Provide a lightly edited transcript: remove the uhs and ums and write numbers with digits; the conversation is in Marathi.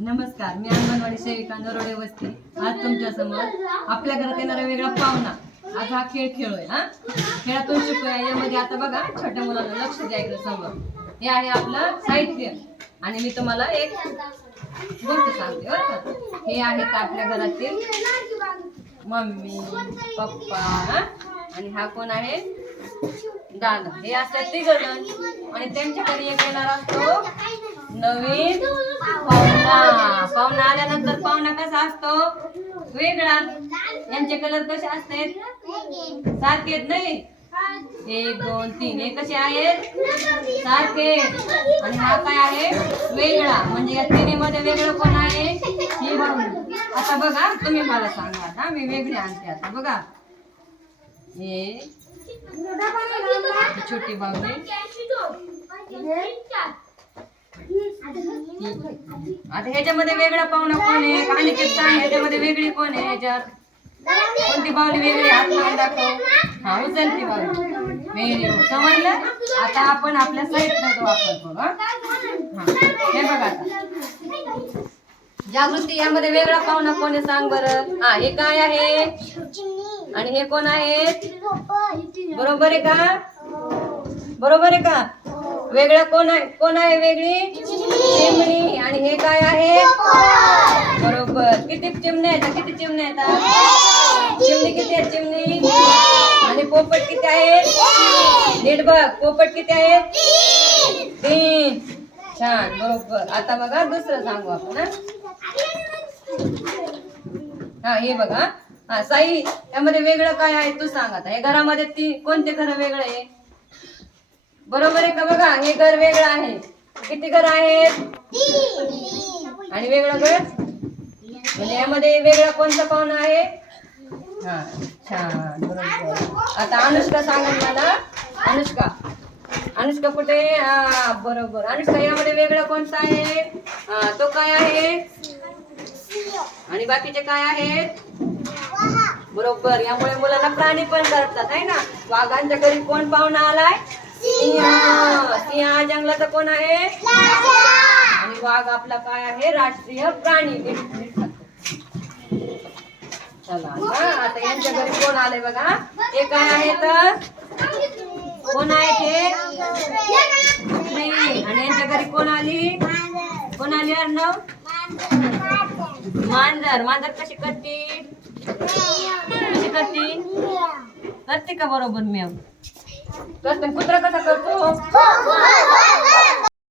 नमस्कार, मी अंगणवाडी सेविका नरोडे वस्ती. आज तुमच्या समोर आपल्या घरात येणारा वेगळा पाहुणा आज हा खेळ खेळोय. खेळातून शिकूया. यामध्ये आता बघा छोट्या मुलांना लक्ष द्या इकडे समोर. हे आहे आपलं साहित्य आणि मी तुम्हाला एक गोष्ट सांगते बरं का. हे आहेत आपल्या घरातील मम्मी पप्पा आणि हा कोण आहे दादा. हे असतात तिघजण आणि त्यांच्याकडे एक येणार असतो नवीन पाहुणा. पाहुणा आल्यानंतर पाहुणा कसा असतो वेगळा. यांचे कलर कसे असतात सारखे नाही. 1 2 3 हे कसे आहेत सारखे आणि हा काय आहे वेगळा. म्हणजे या तिन्हीमध्ये वेगळं कोण आहे ही भाऊ. आता बघा तुम्ही मला सांगा. आता मी वेगळे आणते. आता बघा हे छोटी बाहुली आता ह्याच्यामध्ये वेगळा पाहुणा कोण आहे आणि ह्याच्यामध्ये वेगळी कोण आहे. ह्याच्यात कोणती बाहुली वेगळी हात लावून दाखव. हा उचलती बाहुली वेगळी समजलं. आता आपण आपल्या साहित्याचा वापर करू. हे बघा आता जागृती यामध्ये वेगळा पाहुणा कोण आहे सांग बरं. हे काय आहे आणि हे कोण आहेत बरोबर आहे का. बरोबर आहे का. वेगळा कोण आहे वेगळी चिमणी आणि हे काय आहे बरोबर. किती चिमण्या आहेत किती चिमण्या आहेत चिमणी किती आहे चिमणी आणि पोपट किती आहेत नीट बघ. पोपट किती आहेत 3. छान बरोबर. आता बघा दुसरं सांगू आपण. हे बघा साई यामध्ये वेगळं काय आहे तू सांग. आता हे घरामध्ये कोणते घर वेगळं आहे बरोबर आहे का. बघा हे घर वेगळं आहे. किती घर आहेत आणि वेगळं घर म्हणजे यामध्ये वेगळा कोणता पाहुणा आहे. छान बरोबर. आता अनुष्का सांगत मला. अनुष्का कुठे बरोबर. अनुष्का यामध्ये वेगळं कोणता आहे तो काय आहे आणि बाकीचे काय आहेत बरोबर. यामुळे मुलांना प्राणी पण करतात आहे ना. वाघांच्या घरी कोण पाहुणा आलाय सिंह जंगलाचा कोण आहे आणि वाघ आपला काय आहे राष्ट्रीय प्राणी. चला आता यांच्या घरी कोण आले बघा. ते काय आहेत कोण आहे ते आणि यांच्या घरी कोण आली अर्णव मांजर कशी करते करते का बरोबर. मी करते. कुत्रा कसा करतो